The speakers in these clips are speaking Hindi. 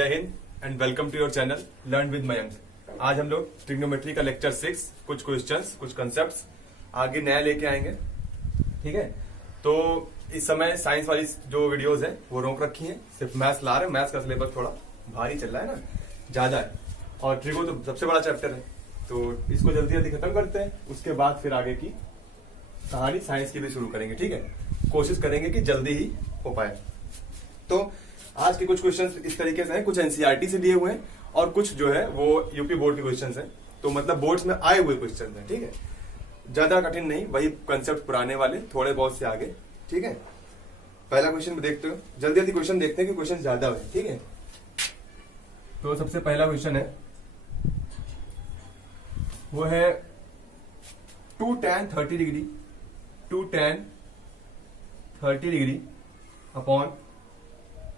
जय Hind and welcome to your channel learn with Mayank. आज हम लोग ट्रिग्नोमेट्री का लेक्चर 6 कुछ क्वेश्चंस कुछ कंसेप्ट्स आगे नया लेके आएंगे। ठीक है, तो इस समय साइंस वाली जो वीडियोस है वो रोक रखी हैं, सिर्फ मैथ्स ला रहे हैं। मैथ्स का सिलेबस थोड़ा भारी चल रहा है ना, ज्यादा है, और ट्रिगो तो सबसे बड़ा चैप्टर है, तो इसको जल्दी जल्दी खत्म करते हैं। उसके बाद फिर आगे की कहानी साइंस की भी शुरू करेंगे। ठीक है, कोशिश करेंगे कि जल्दी ही हो पाए। तो आज के कुछ क्वेश्चंस इस तरीके से हैं, कुछ एनसीईआरटी से दिए हुए हैं और कुछ जो है वो यूपी बोर्ड के क्वेश्चंस हैं, तो मतलब बोर्ड्स में आए हुए क्वेश्चंस हैं। ठीक है, ज्यादा कठिन नहीं, वही कंसेप्ट पुराने वाले थोड़े बहुत से आगे। ठीक है, पहला क्वेश्चन में देखते हो, जल्दी जल्दी क्वेश्चन देखते हैं कि क्वेश्चन ज्यादा हुए। ठीक है, तो सबसे पहला क्वेश्चन है वो है 2 tan 30 degree 2 tan 30 degree upon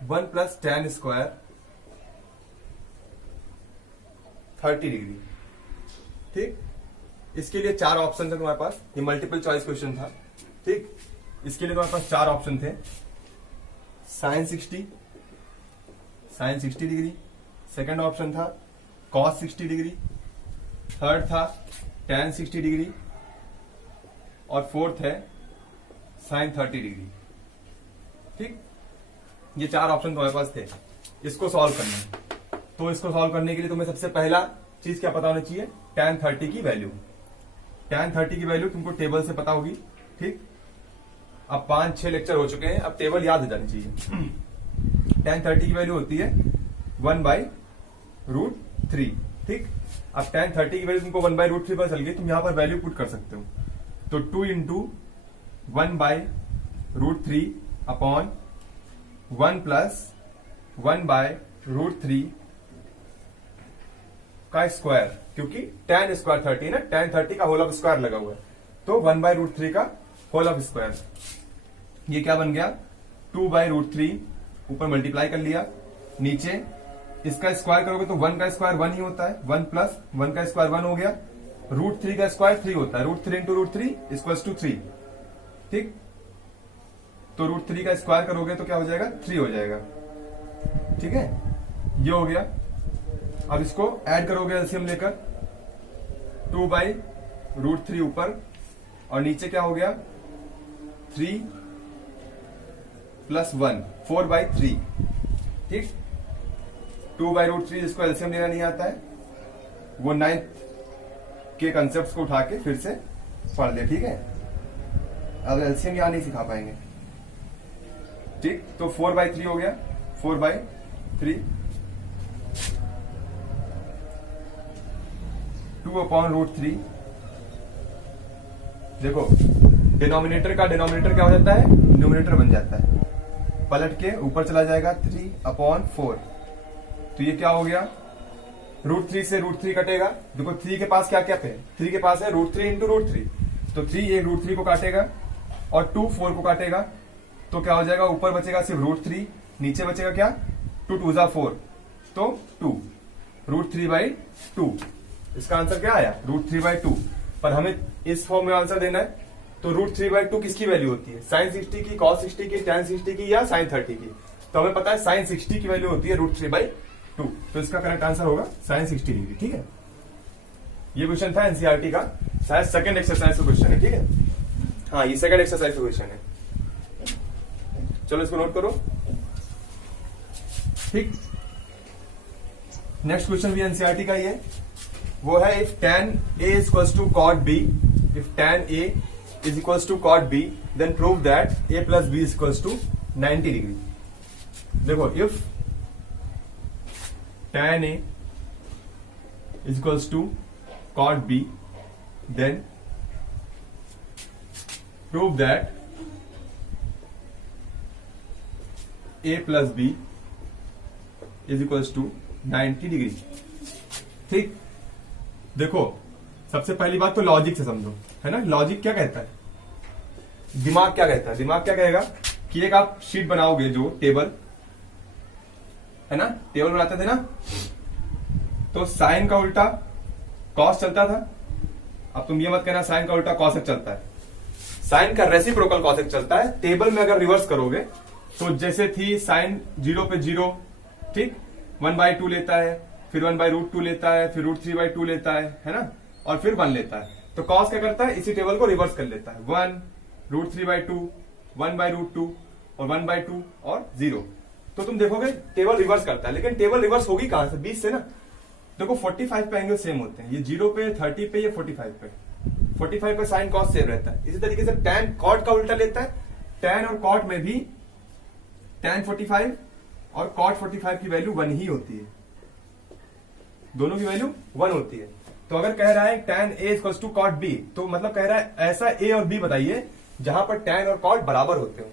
1 plus tan square 30 degree. ठीक, इसके लिए 4 ऑप्शन थे तुम्हारे पास, ये मल्टीपल चॉइस क्वेश्चन था। ठीक, इसके लिए तुम्हारे पास 4 ऑप्शन थे, साइन 60 डिग्री, सेकंड ऑप्शन था कॉस 60 डिग्री, थर्ड था tan 60 डिग्री और फोर्थ है साइन 30 डिग्री। ठीक, ये 4 ऑप्शन तुम्हारे पास थे, इसको सॉल्व करना है। तो इसको सॉल्व करने के लिए तुम्हें सबसे पहला चीज क्या पता होना चाहिए, tan 30 की वैल्यू। tan 30 की वैल्यू तुमको टेबल से पता होगी। ठीक, अब 5-6 लेक्चर हो चुके हैं, अब टेबल याद हो जानी चाहिए। tan 30 की वैल्यू होती है 1/√3। ठीक, अब tan 30 की वैल्यू तुमको 1/√3 पर चल गई, तुम यहां पर वैल्यू पुट कर सकते हो। तो 2 × 1/√3 अपॉन 1 प्लस 1/√3 का स्क्वायर, क्योंकि tan स्क्वायर 30 ना, tan 30 का होल ऑफ स्क्वायर लगा हुआ है, तो 1/√3 का होल ऑफ स्क्वायर। ये क्या बन गया, 2/√3, ऊपर मल्टीप्लाई कर लिया, नीचे इसका स्क्वायर करोगे तो 1 का स्क्वायर 1 ही होता है, 1 प्लस 1 का स्क्वायर 1 हो गया, √3 का स्क्वायर 3 होता है, √3 × √3 = 3। ठीक, तो √3 का स्क्वायर करोगे तो क्या हो जाएगा, 3 हो जाएगा। ठीक है, ये हो गया। अब इसको ऐड करोगे एलसीएम लेकर, 2/√3 ऊपर और नीचे क्या हो गया, 3 + 1 4/3। ठीक, 2/√3 जिसको एलसीएम लेना नहीं आता है वो 9th के कंसेप्ट को उठा के फिर से पढ़ ले। ठीक है, अब एलसीएम यहां नहीं सिखा पाएंगे। ठीक, तो 4/3 हो गया, 4/3 2/√3। देखो डिनोमिनेटर का डिनोमिनेटर क्या हो जाता है, न्यूमिनेटर बन जाता है, पलट के ऊपर चला जाएगा 3/4। तो ये क्या हो गया, √3 से √3 कटेगा। देखो 3 के पास क्या क्या है, 3 के पास है √3 × √3, तो 3 एक √3 को काटेगा और 2 4 को काटेगा, तो क्या हो जाएगा, ऊपर बचेगा सिर्फ √3, नीचे बचेगा क्या, 2 × 2 = 4, तो 2 √3/2। इसका आंसर क्या आया, √3/2। पर हमें इस फॉर्म में आंसर देना है, तो √3/2 किसकी वैल्यू होती है, साइन 60 की, कॉस 60 की, tan 60 की या साइन 30 की। तो हमें पता है साइन 60 की वैल्यू होती है √3/2, तो इसका करेक्ट आंसर होगा साइन 60 डिग्री। ठीक है, ये क्वेश्चन था एनसीईआरटी का, शायद सेकंड एक्सरसाइज का क्वेश्चन है। ठीक है, हाँ ये सेकंड एक्सरसाइज का क्वेश्चन है, चलो इसको नोट करो। ठीक, नेक्स्ट क्वेश्चन भी एनसीईआरटी का ही है, वो है if tan A = cot B, if tan A = cot B, then prove that A + B = 90 degree. देखो if tan A = cot B, then prove that A + B = 90 degree. ठीक, देखो सबसे पहली बात तो लॉजिक से समझो, है ना। लॉजिक क्या कहता है, दिमाग क्या कहता है, दिमाग क्या कहेगा कि एक आप शीट बनाओगे, जो टेबल है ना, टेबल बनाते थे ना, तो साइन का उल्टा कॉस चलता था। अब तुम ये मत कहना साइन का उल्टा कॉसेक चलता है, साइन का रेसिप्रोकल कॉसेक चलता है। टेबल में अगर रिवर्स करोगे तो जैसे थी साइन 0 पे 0, ठीक, 1/2 लेता है, फिर 1/√2 लेता है, फिर √3/2 लेता है ना, और फिर 1 लेता है। तो कॉस क्या करता है, इसी टेबल को रिवर्स कर लेता है, 1 √3/2 1/√2 और 1/2 और 0। तो तुम देखोगे टेबल रिवर्स करता है, लेकिन टेबल रिवर्स होगी कहां से, 20 से ना। देखो 45 पे एंगल सेम होते हैं, ये 0 पे, 30 पे, ये 45 पे। 45 पे साइन कॉस सेम रहता है। इसी तरीके से tan कॉट का उल्टा लेता है, tan और कॉट में भी tan 45 और cot 45 की वैल्यू 1 ही होती है, दोनों की वैल्यू 1 होती है। तो अगर कह रहा है tan A = cot B, तो मतलब कह रहा है ऐसा A और B बताइए जहां पर tan और cot बराबर होते हो।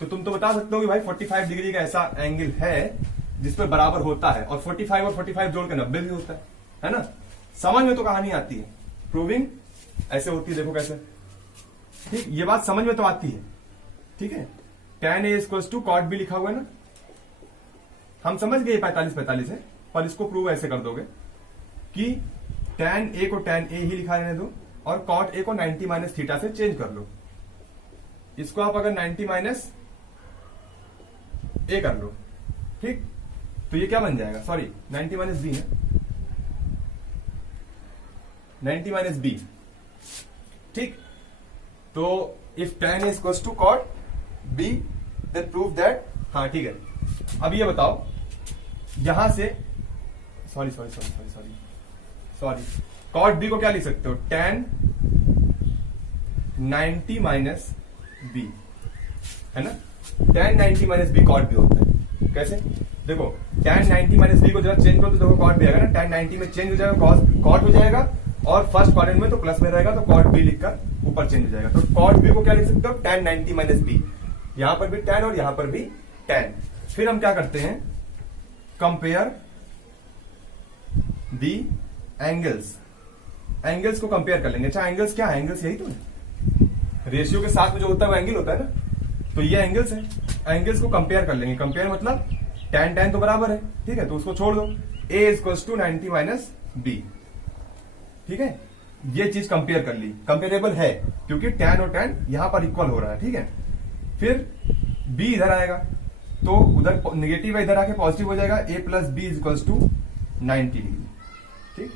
तो तुम तो बता सकते हो कि भाई 45 डिग्री का ऐसा एंगल है जिस पर बराबर होता है, और 45 और 45 जोड़ के 90 भी होता है ना। समझ में तो कहानी आती है, प्रूविंग ऐसे होती है, देखो कैसे। ठीक, ये बात समझ में तो आती है, ठीक है। tan A = cot B लिखा हुआ है ना, हम समझ गए 45 है, पर इसको प्रूव ऐसे कर दोगे कि tan A को tan A ही लिखा रहने दो, और cot A को 90 - थीटा से चेंज कर लो। इसको आप अगर 90 - A कर लो, ठीक, तो ये क्या बन जाएगा, सॉरी 90 - B है, 90 - B, ठीक। तो if tan A = cot B, then prove that, हाँ ठीक है। अब ये बताओ यहां से, सॉरी cot B को क्या लिख सकते हो, tan 90 - B, है ना। tan 90 - B cot B होता है। कैसे, देखो tan 90 - B को जरा चेंज करो तो देखो cot B आएगा ना, tan 90 में चेंज हो जाएगा, cot हो जाएगा, और फर्स्ट क्वाड्रेंट में तो प्लस में रहेगा, तो cot B लिखकर ऊपर चेंज हो जाएगा। तो cot B को क्या लिख सकते हो, tan 90 - B, यहां पर भी tan और यहां पर भी tan। फिर हम क्या करते हैं, कंपेयर दी एंगल्स, एंगल्स को कंपेयर कर लेंगे। अच्छा एंगल्स क्या है, एंगल्स यही तो है, रेशियो के साथ में जो होता है वो एंगल होता है ना, तो ये एंगल्स है। एंगल्स को कंपेयर कर लेंगे, कंपेयर मतलब tan तो बराबर है, ठीक है, तो उसको छोड़ दो, A = 90 - B, ठीक है। ये चीज कंपेयर कर ली, कंपेरेबल है क्योंकि tan और tan यहां पर इक्वल हो रहा है, ठीक है। फिर B इधर आएगा, तो उधर नेगेटिव है, इधर आके पॉजिटिव हो जाएगा, A + B = 90 डिग्री, ठीक।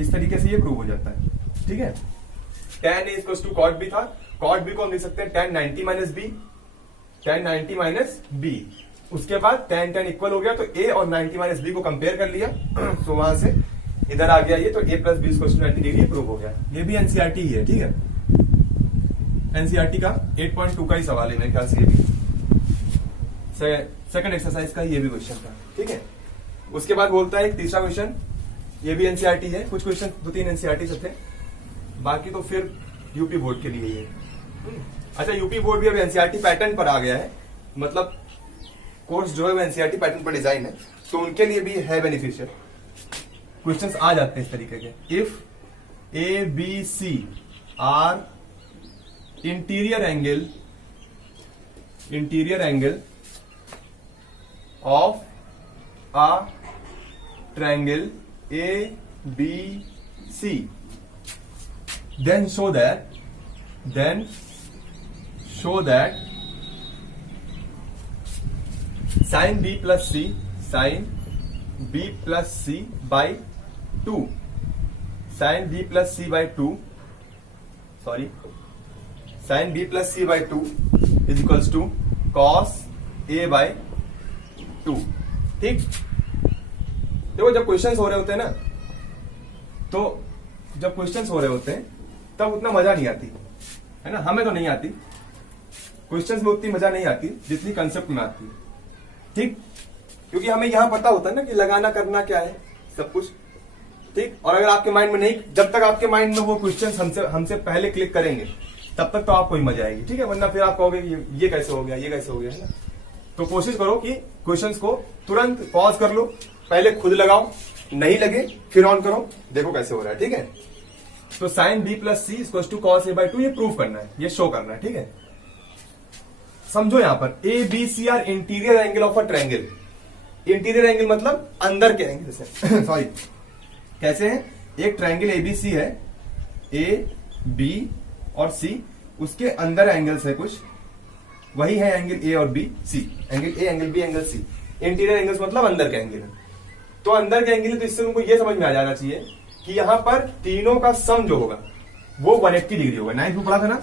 इस तरीके से ये प्रूव हो जाता है, ठीक है। tan A = cot B था, cot B को हम लिख सकते हैं tan 90 - B, tan 90 - B। उसके बाद tan इक्वल हो गया, तो A और 90 - B को कंपेयर कर लिया, तो वहां से इधर आ गया ये, तो A + B = 90 डिग्री प्रूव हो गया। ये भी एनसीईआरटी ही है, ठीक है, एनसीईआरटी का 8.2 का ही सवाल है मेरे ख्याल से, ये भी सेकंड एक्सरसाइज का ये भी क्वेश्चन था, ठीक है। उसके बाद बोलता है एक तीसरा क्वेश्चन, ये भी एनसीईआरटी है, कुछ क्वेश्चन 2-3 एनसीईआरटी से थे, बाकी तो फिर यूपी बोर्ड के लिए है। अच्छा, यूपी बोर्ड भी अब एनसीईआरटी पैटर्न पर आ गया है, मतलब कोर्स जो है वो एनसीईआरटी पैटर्न पर डिजाइन है, तो उनके लिए भी है बेनिफिशियल। क्वेश्चंस आ जाते हैं इस तरीके के, if ABC are interior angle of a triangle ABC, then show that sin B plus C by 2, sin B plus C by 2 is equals to cos A by 2, ठीक। देखो जब क्वेश्चंस हो रहे होते हैं ना, तो जब क्वेश्चंस हो रहे होते हैं तब उतना मजा नहीं आती है ना, हमें तो नहीं आती, क्वेश्चंस में उतनी मजा नहीं आती जितनी कंसेप्ट में आती है, ठीक। क्योंकि हमें यहां पता होता है ना कि लगाना करना क्या है, सब कुछ, ठीक। और अगर आपके माइंड में नहीं, जब तक आपके माइंड में वो क्वेश्चंस हमसे पहले क्लिक करेंगे तब तक तो आपको ही मजा आएगी, ठीक है। वरना फिर आप कहोगे ये कैसे हो गया, ये कैसे हो गया, है ना। तो कोशिश करो कि क्वेश्चंस को तुरंत पॉज कर लो, पहले खुद लगाओ, नहीं लगे फिर ऑन करो, देखो कैसे हो रहा है, ठीक है। तो sin B plus C = cos A by 2 ये प्रूव करना है, ये शो करना है, ठीक है। समझो यहां पर ABC are interior angle of a triangle, interior angle मतलब अंदर के एंगल से सॉरी, कैसे है, एक ट्रायंगल ABC है, A B और C, उसके अंदर एंगल्स है कुछ, वही है एंगल A और B C, angle A angle B angle C। Interior angles मतलब अंदर के एंगल। तो अंदर के एंगल, तो इससे उनको ये समझ में आ जाना चाहिए कि यहां पर तीनों का सम जो होगा वो 180 डिग्री होगा। 9th में पढ़ा था ना,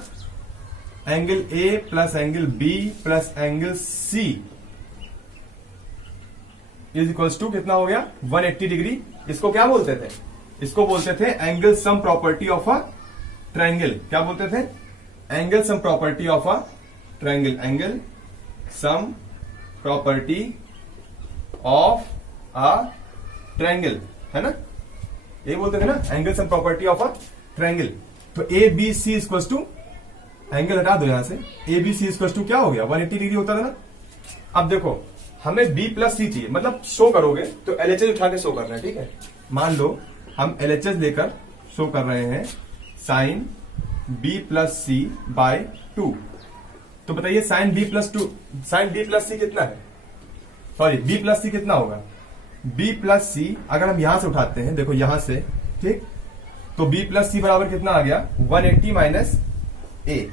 angle A plus angle B plus angle C is equals to कितना हो गया 180 डिग्री। इसको क्या बोलते थे? इसको बोलते थे angle sum property of a triangle. क्या बोलते थे? Angle sum property of a triangle. Angle sum property of a triangle, है ना, ये बोलते थे ना, angle sum property of a triangle. तो A B C equal to, angle हटा दो यहां से, A B C equal to क्या हो गया 180 डिग्री होता था ना। अब देखो हमें बी प्लस सी चाहिए, मतलब शो करोगे तो एलएचएस उठा के शो कर रहे हैं, ठीक है। मान लो हम एलएचएस लेकर शो कर रहे हैं साइन बी प्लस सी बाय 2। तो बताइए साइन बी प्लस सी कितना है, सॉरी बी प्लस सी कितना होगा? बी प्लस सी अगर हम यहां से उठाते हैं, देखो यहां से, ठीक, तो बी प्लस सी बराबर कितना आ गया 180 माइनस ए।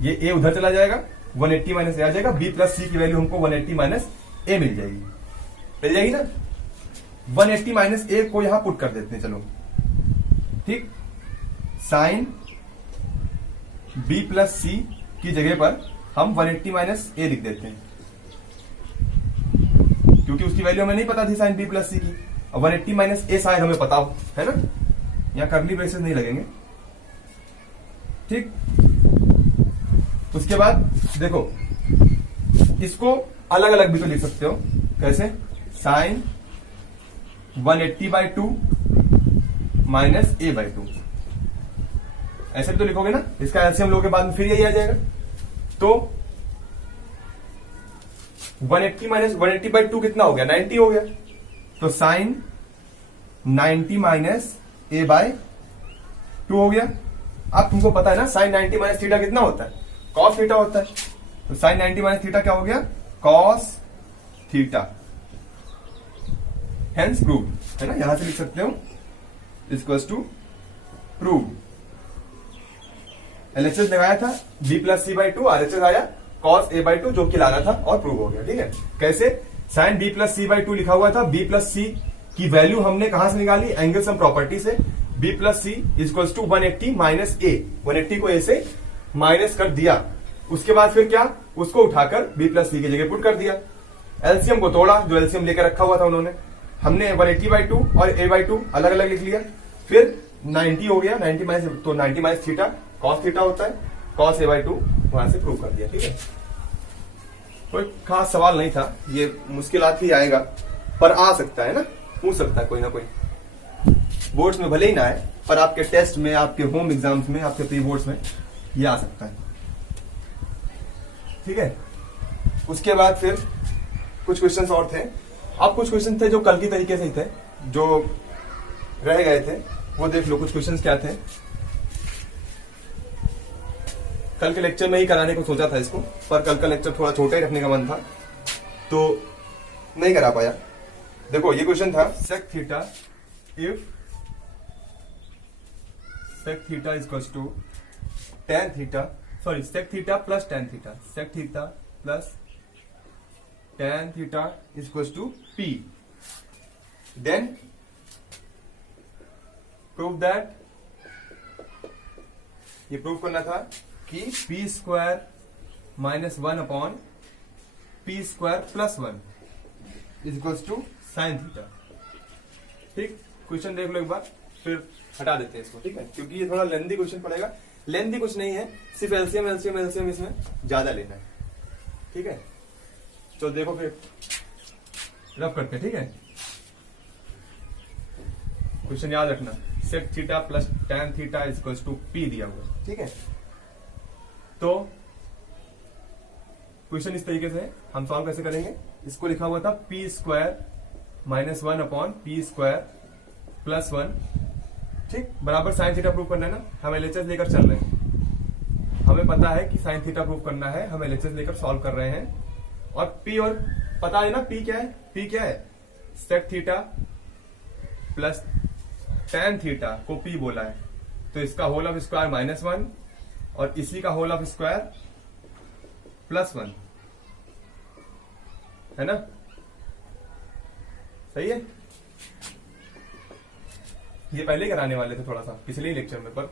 ये ए उधर चला जाएगा, 180 माइनस ए आ जाएगा, बी प्लस सी की वैल्यू हमको 180 माइनस ए मिल जाएगी ना। 180 माइनस ए को यहां पुट कर देते हैं, चलो ठीक। साइन बी प्लस सी की जगह पर हम 180 माइनस ए लिख देते हैं, क्योंकि उसकी वैल्यू हमें नहीं पता थी साइन बी प्लस सी की। 180 माइनस ए शायद हमें पता हो, है ना, यहां कर्ली ब्रेसेस नहीं लगेंगे, ठीक। उसके बाद देखो इसको अलग अलग भी तो लिख सकते हो, कैसे? साइन 180/2 माइनस ए बाई 2, ऐसे भी तो लिखोगे ना। इसका एलसीएम लोगे बाद में फिर यही आ जाएगा। तो 180 माइनस 180/2 कितना हो गया 90 हो गया। तो साइन 90 माइनस ए बाय 2 हो गया। अब तुमको पता है ना साइन 90 माइनस थीटा कितना होता है, कॉस थीटा होता है। तो साइन 90 माइनस थीटा क्या हो गया, कॉस थीटा, हेंस प्रूव, है ना। यहां से लिख सकते हो इक्वल्स टू प्रूव। एलएचएस लगाया था B plus C by 2, RHS आया कॉस ए बाई 2 जो कि लाना था और प्रूव हो गया, ठीक है। कैसे? Sine B plus C by 2 लिखा हुआ था, बी प्लस सी की वैल्यू हमने कहां से निकाली, एंगल सम प्रॉपर्टी से। B plus C equals to 180 minus A, 180 को ए से माइनस कर दिया। उसके बाद फिर क्या, उसको उठाकर बी प्लस सी की जगह पुट कर दिया। एलसीएम को तोड़ा, जो एलसीएम लेकर रखा हुआ था उन्होंने, हमने 180/2 और a बाई 2 अलग अलग लिख लिया। फिर 90 हो गया, 90 माइनस, तो 90 माइनस थीटा कॉस थीटा होता है, कॉस a बाई 2 वहां से प्रूव कर दिया, ठीक है। कोई खास सवाल नहीं था, ये मुश्किलात ही आएगा पर आ सकता है ना, पूछ सकता है कोई ना कोई। बोर्ड्स में भले ही ना आए पर आपके टेस्ट में, आपके होम एग्जाम्स में, आपके प्री बोर्ड्स में ये आ सकता है, ठीक है। उसके बाद फिर कुछ क्वेश्चंस और थे। अब कुछ क्वेश्चन थे जो कल की तरीके से ही थे, जो रह गए थे वो देख लो। कुछ क्वेश्चंस क्या थे, कल के लेक्चर में ही कराने को सोचा था इसको, पर कल का लेक्चर थोड़ा छोटा ही रखने का मन था तो नहीं करा पाया। देखो ये क्वेश्चन था, sec theta if sec theta equals to tan theta, sorry sec theta plus tan theta, sec theta plus tan theta equals to p, then prove that, ये प्रूव करना था कि p square minus 1 upon p square plus 1 equals to sine theta, ठीक। क्वेश्चन देख लो एक बार, फिर हटा देते हैं इसको, ठीक है, क्योंकि ये थोड़ा लेंथी क्वेश्चन पड़ेगा। लेंथी कुछ नहीं है, सिर्फ एलसीएम एलसीएम एलसीएम इसमें ज्यादा लेना है, ठीक है। तो देखो फिर रब करते हैं, ठीक है। क्वेश्चन याद रखना, sec theta plus tan theta equals to p दिया हुआ, ठीक है। तो क्वेश्चन इस तरीके से हम सॉल्व कैसे करेंगे, इसको लिखा हुआ था p square minus 1 upon p square plus 1, ठीक, बराबर साइन थीटा प्रूव करना है ना। हम एलएचएस लेकर चल रहे हैं, हमें पता है कि साइन थीटा प्रूव करना है, हम एलएचएस लेकर सॉल्व कर रहे हैं। और p, और पता है ना p क्या है, p क्या है, sec theta plus tan theta को p बोला है, तो इसका होल ऑफ स्क्वायर माइनस 1 और इसी का होल ऑफ स्क्वायर प्लस 1, है ना। सही है, ये पहले ही कराने वाले थे थोड़ा सा पिछले ही लेक्चर में, पर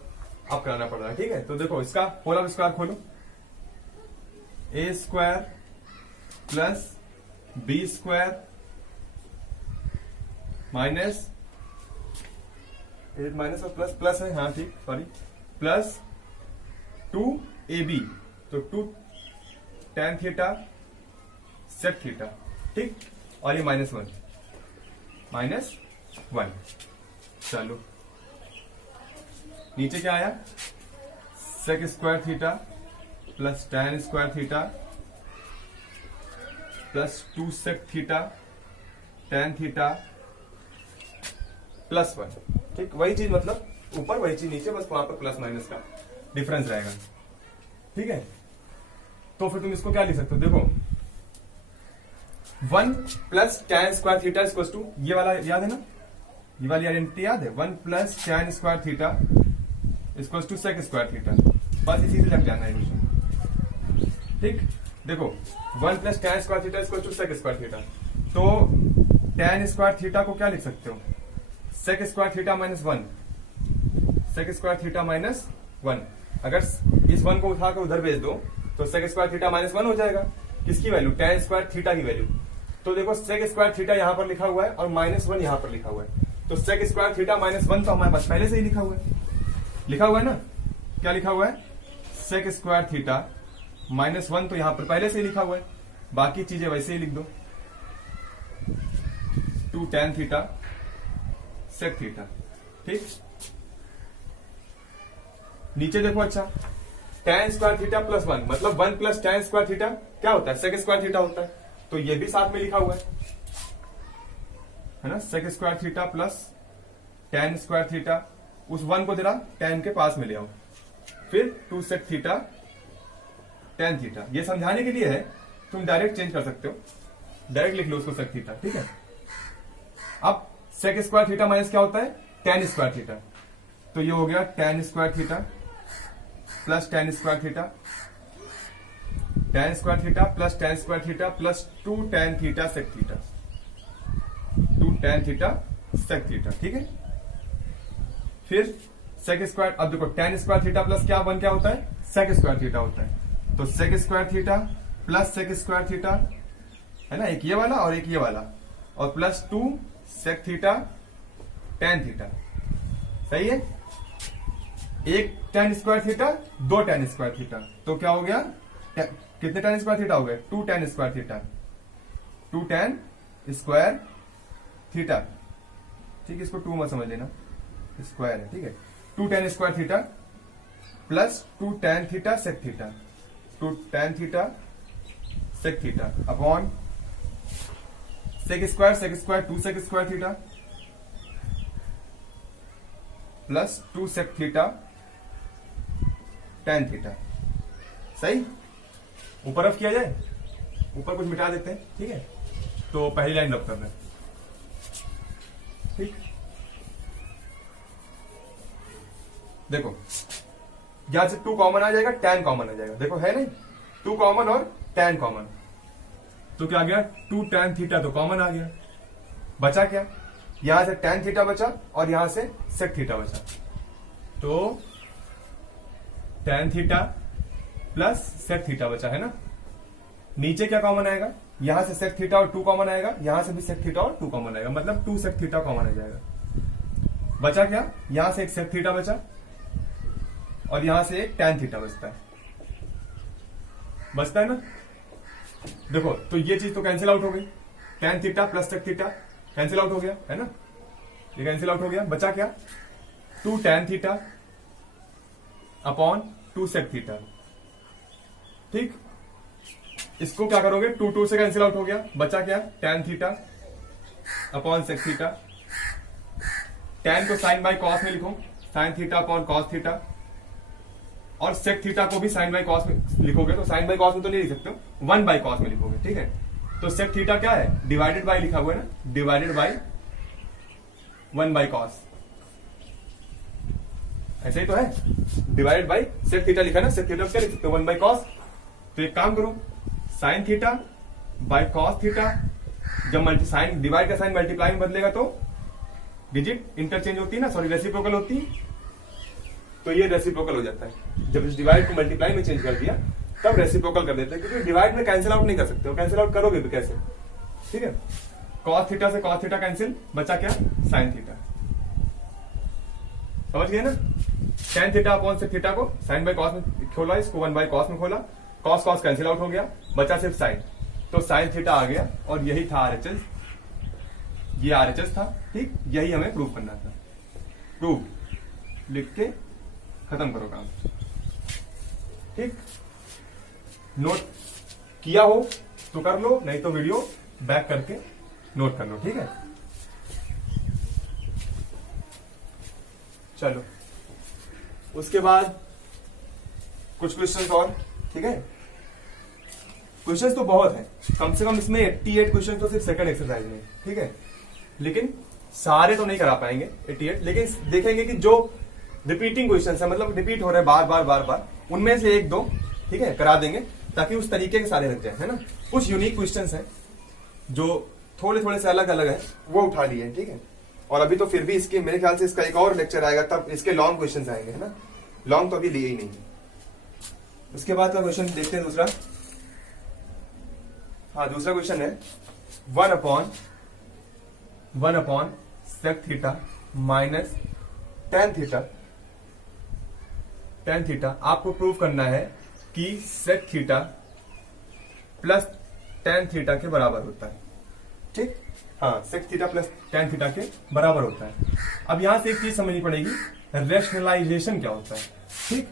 अब कराना पड़ रहा है। ठीक है, तो देखो इसका होल स्क्वायर खोलो, A square plus B square minus, minus और प्लस, प्लस है, हाँ ठीक, सॉरी, प्लस 2ab, तो 2 tan थीटा sec थीटा, ठीक, और ये -1, -1। चलो नीचे क्या आया, sec square theta plus tan square theta plus 2 sec theta tan theta +1। ठीक, वही चीज, मतलब ऊपर वही चीज नीचे, बस वहां पर प्लस माइनस का डिफरेंस रहेगा। ठीक है, तो फिर तुम इसको क्या लिख सकते हो, देखो 1 plus tan square theta equals to, ये वाला याद है ना, ये वाली आइडेंटिटी याद है, 1 plus tan square theta equals to sec square theta, बस इसी से लग जाना है क्वेश्चन। ठीक, देखो 1 plus tan square theta equals to sec square theta, तो tan स्क्वायर थीटा को क्या लिख सकते हो, sec square theta -1, sec square theta -1। अगर इस 1 को उठा के उधर भेज दो तो sec स्क्वायर थीटा -1 हो जाएगा, किसकी वैल्यू, tan स्क्वायर थीटा की वैल्यू। तो देखो sec स्क्वायर थीटा यहां पर लिखा हुआ है और -1 यहां पर लिखा हुआ है, तो sec स्क्वायर थीटा -1 तो हमारे पास पहले से ही लिखा हुआ है ना, क्या लिखा हुआ है, sec स्क्वायर थीटा -1 तो यहां पर पहले से ही लिखा हुआ है, बाकी चीजें वैसे ही लिख दो, 2 tan थीटा sec थीटा। ठीक, नीचे देखो, अच्छा tan स्क्वायर थीटा +1, मतलब 1 प्लस tan स्क्वायर थीटा क्या होता है, sec स्क्वायर थीटा होता है, तो ये भी साथ में लिखा हुआ है ना, sec square theta plus tan square theta, उस 1 को जरा tan के पास में ले आओ, फिर 2 sec थीटा tan थीटा। ये समझाने के लिए है, तुम डायरेक्ट चेंज कर सकते हो, डायरेक्ट लिख लो उसको sec थीटा। ठीक है, अब sec स्क्वायर थीटा माइनस क्या होता है, tan स्क्वायर थीटा, तो ये हो गया tan square theta plus tan square theta, tan square theta plus tan square theta plus 2 tan theta sec theta, 2 tan theta sec theta. ठीक है, फिर sec स्क्वायर, अब देखो tan स्क्वायर थीटा प्लस क्या 1 क्या होता है, sec स्क्वायर थीटा होता है, तो sec square theta plus sec square theta है ना, एक ये वाला और एक ये वाला, और plus 2 sec theta tan theta. सही है, एक tan square theta, 2 tan square theta, तो क्या हो गया, कितने tan स्क्वायर थीटा हो गए, 2 tan square theta, 2 tan square theta. ठीक है, इसको 2 मत समझ लेना, स्क्वायर है। ठीक है, 2 tan square theta plus 2 tan theta sec theta, 2 tan theta sec theta upon sec square 2 sec square theta plus 2 sec theta tan theta. सही, ऊपर रफ किया जाए, ऊपर कुछ मिटा देते हैं। ठीक है, तो पहली लाइन रफ करना है। ठीक, देखो यहां से 2 कॉमन आ जाएगा, tan कॉमन आ जाएगा, देखो है नहीं, 2 कॉमन और tan कॉमन, तो क्या आ गया, 2 tan थीटा तो कॉमन आ गया, बचा क्या, यहां से tan थीटा बचा और यहां से sec थीटा बचा, तो tan theta plus sec theta बचा है ना। नीचे क्या कॉमन आएगा, यहां से sec थीटा और 2 कॉमन आएगा, यहां से भी sec थीटा और 2 कॉमन आएगा, मतलब 2 sec थीटा कॉमन आ जाएगा। बचा क्या, यहां से एक sec थीटा बचा और यहां से एक tan थीटा बचता है ना। देखो तो ये चीज तो कैंसिल आउट हो गई, tan theta plus sec theta cancel out हो गया है ना, ये कैंसिल आउट हो गया, बचा क्या, 2 tan theta upon 2 sec theta. ठीक, इसको क्या करोगे, 2 से कैंसिल आउट हो गया, बचा क्या, tan theta upon sec theta. tan को साइन बाय कॉस में लिखो, sine theta upon cos theta, और sec थीटा को भी साइन बाय कॉस में लिखोगे, तो साइन बाय कॉस में तो नहीं लिख सकते हो, 1 बाय कॉस में लिखोगे। ठीक है, तो sec थीटा क्या है, डिवाइडेड बाय लिखा हुआ है ना, डिवाइडेड बाय 1 बाय कॉस, ऐसे ही तो है, डिवाइडेड बाय sec थीटा लिखा ना, sec थीटा क्या लिख सकते हो, 1 बाय कॉस। तो एक काम करो, sign theta by cos theta जब साइन डिवाइड का साइन मल्टीप्लाई में बदलेगा तो डिजिट इंटरचेंज होती है ना, सॉरी रेसिप्रोकल होती है, तो ये रेसिप्रोकल हो जाता है। जब इस डिवाइड को मल्टीप्लाई में चेंज कर दिया तब रेसिप्रोकल कर देते हैं, क्योंकि डिवाइड में कैंसिल आउट नहीं कर सकते हो, कैंसिल आउट करोगे तो कैसे, ठीक है। कॉस थीटा से कॉस थीटा कैंसिल, बचा क्या, साइन थीटा, समझ गए ना। टेन थीटा अपॉन से थीटा को साइन बाय कॉस में खोला, इसको वन बाय कॉस में खोला, कॉस कॉस कैंसिल आउट हो गया, बचा सिर्फ साइन, तो साइन थीटा आ गया और यही था आरएचएस, ये आरएचएस था, ठीक। यही हमें प्रूव करना था, प्रूव लिख के खत्म करो काम, ठीक। नोट किया हो तो कर लो, नहीं तो वीडियो बैक करके नोट कर लो, ठीक है। चलो उसके बाद कुछ क्वेश्चंस और, ठीक है। क्वेश्चंस तो बहुत है, कम से कम इसमें 88 क्वेश्चन तो सिर्फ सेकंड एक्सरसाइज में, ठीक है। लेकिन सारे तो नहीं करा पाएंगे 88, लेकिन देखेंगे कि जो रिपीटिंग क्वेश्चन है, मतलब रिपीट हो रहे हैं बार बार बार बार, उनमें से एक दो, ठीक है, करा देंगे, ताकि उस तरीके के सारे लग जाए, है ना। कुछ यूनिक क्वेश्चंस हैं जो थोड़े थोड़े से अलग अलग है, वो उठा लिए, ठीक है। और अभी तो फिर भी इसके मेरे ख्याल से इसका एक और लेक्चर आएगा, तब इसके लॉन्ग क्वेश्चंस आएंगे, है ना। लॉन्ग तो अभी लिए ही नहीं। उसके बाद का क्वेश्चन देखते हैं दूसरा। हाँ, दूसरा क्वेश्चन है 1 upon sec theta minus tan theta. आपको प्रूव करना है कि sec theta plus tan theta के बराबर होता है, ठीक। हाँ, sec theta plus tan theta के बराबर होता है। अब यहां से एक चीज समझनी पड़ेगी, रेशनलाइजेशन क्या होता है, ठीक।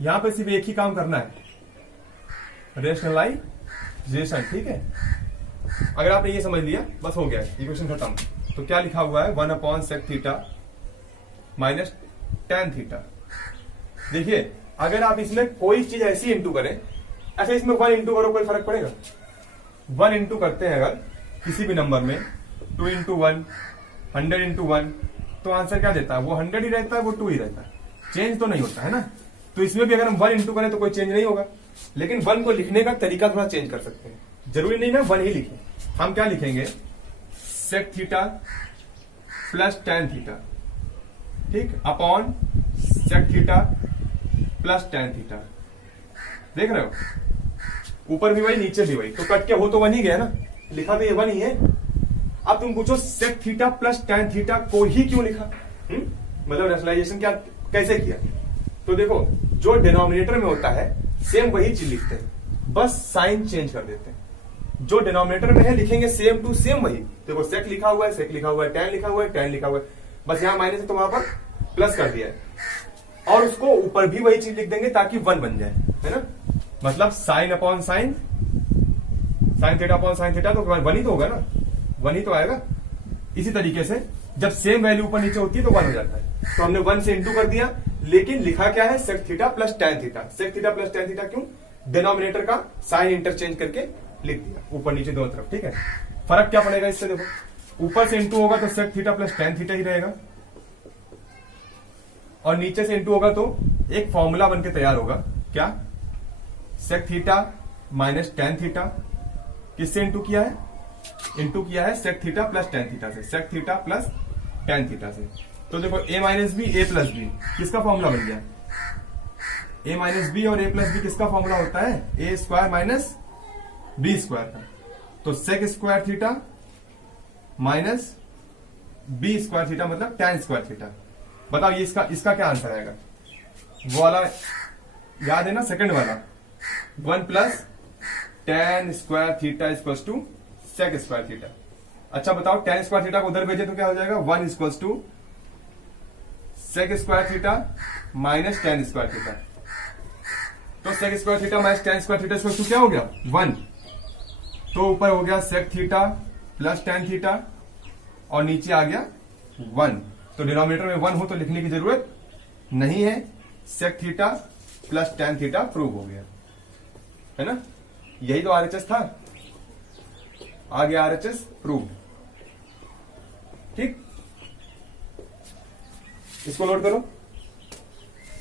यहां पे सिर्फ एक ही काम करना है, रेशनलाइजेशन, ठीक है। अगर आपने ये समझ लिया बस हो गया, इक्वेशन खत्म। तो क्या लिखा हुआ है, 1 upon sec theta minus tan theta. देखिए, अगर आप इसमें कोई चीज ऐसी इंटू करें, ऐसे इसमें 1 इंटू करो, कोई फर्क पड़ेगा। 1 इंटू करते हैं अगर किसी भी नंबर में, 2 इंटू 1, 100 इंटू 1, तो आंसर क्या देता है, वो 100 ही रहता है, वो 2 ही रहता है, चेंज तो नहीं होता है ना। तो इसमें भी अगर हम 1 इंटू करें तो कोई चेंज नहीं होगा, लेकिन 1 को लिखने का तरीका थोड़ा चेंज कर सकते हैं। जरूरी नहीं ना 1 ही लिखें, हम क्या लिखेंगे, sec theta plus tan theta, ठीक, upon sec theta plus tan theta. देख रहे हो, ऊपर भी वही नीचे भी वही, तो कट के हो तो 1 ही गया ना, लिखा तो ये 1 ही है। अब तुम पूछो sec theta plus tan theta को ही क्यों लिखा, मतलब रेशनलाइजेशन क्या कैसे किया। तो देखो, जो डिनोमिनेटर में होता है सेम वही चीज लिखते हैं, बस साइन चेंज कर देते हैं। जो डिनोमिनेटर में है लिखेंगे सेम टू सेम वही। देखो, सेक लिखा हुआ है, सेक लिखा हुआ है, टेन लिखा हुआ है, टेन लिखा हुआ है, बस यहां माइनस है तो वहां पर प्लस कर दिया है, और उसको ऊपर भी वही चीज लिख देंगे ताकि 1 बन जाए, है ना। मतलब sine upon sine, sine theta upon sine theta, तो 1 ही तो होगा ना, 1 ही तो आएगा। इसी तरीके से जब सेम वैल्यू ऊपर नीचे होती है तो 1 हो जाता है। तो हमने 1 से इंटू कर दिया, लेकिन लिखा क्या है, sec theta plus tan theta. Sec theta plus tan theta क्यों, डिनोमिनेटर का साइन इंटरचेंज करके लिख दिया, ऊपर नीचे दोनों तरफ, ठीक है। फर्क क्या पड़ेगा इससे, देखो, ऊपर से इंटू होगा तो sec theta plus tan theta ही रहेगा, और नीचे से इंटू होगा तो एक फॉर्मूला बनके तैयार होगा, क्या, sec theta minus tan theta. किससे इंटू किया है, इंटू किया है sec theta plus tan theta से, sec theta plus tan theta से। तो देखो, A minus B A plus B किसका फॉर्मूला बन गया, ए माइनस बी और ए प्लस बी किसका फॉर्मूला होता है, A square minus B square का। तो sec square theta minus B square theta मतलब टेन स्क्वायर थीटा। बताओ ये इसका क्या आंसर आएगा, वो वाला याद है ना, सेकंड वाला, 1 plus tan square theta equal to sec square theta. अच्छा बताओ, टेन स्क्वायर थीटा को उधर भेजे तो क्या हो जाएगा, 1 equal to sec square theta minus tan square theta. तो sec square theta minus tan square theta equal to क्या हो गया, 1। तो ऊपर हो गया sec theta plus tan theta, और नीचे आ गया 1। तो डिनोमिनेटर में 1 हो तो लिखने की जरूरत नहीं है, sec theta plus tan theta prove हो गया, है ना। यही तो आरएचएस था, आ गया आरएचएस प्रूव, ठीक। इसको नोट करो,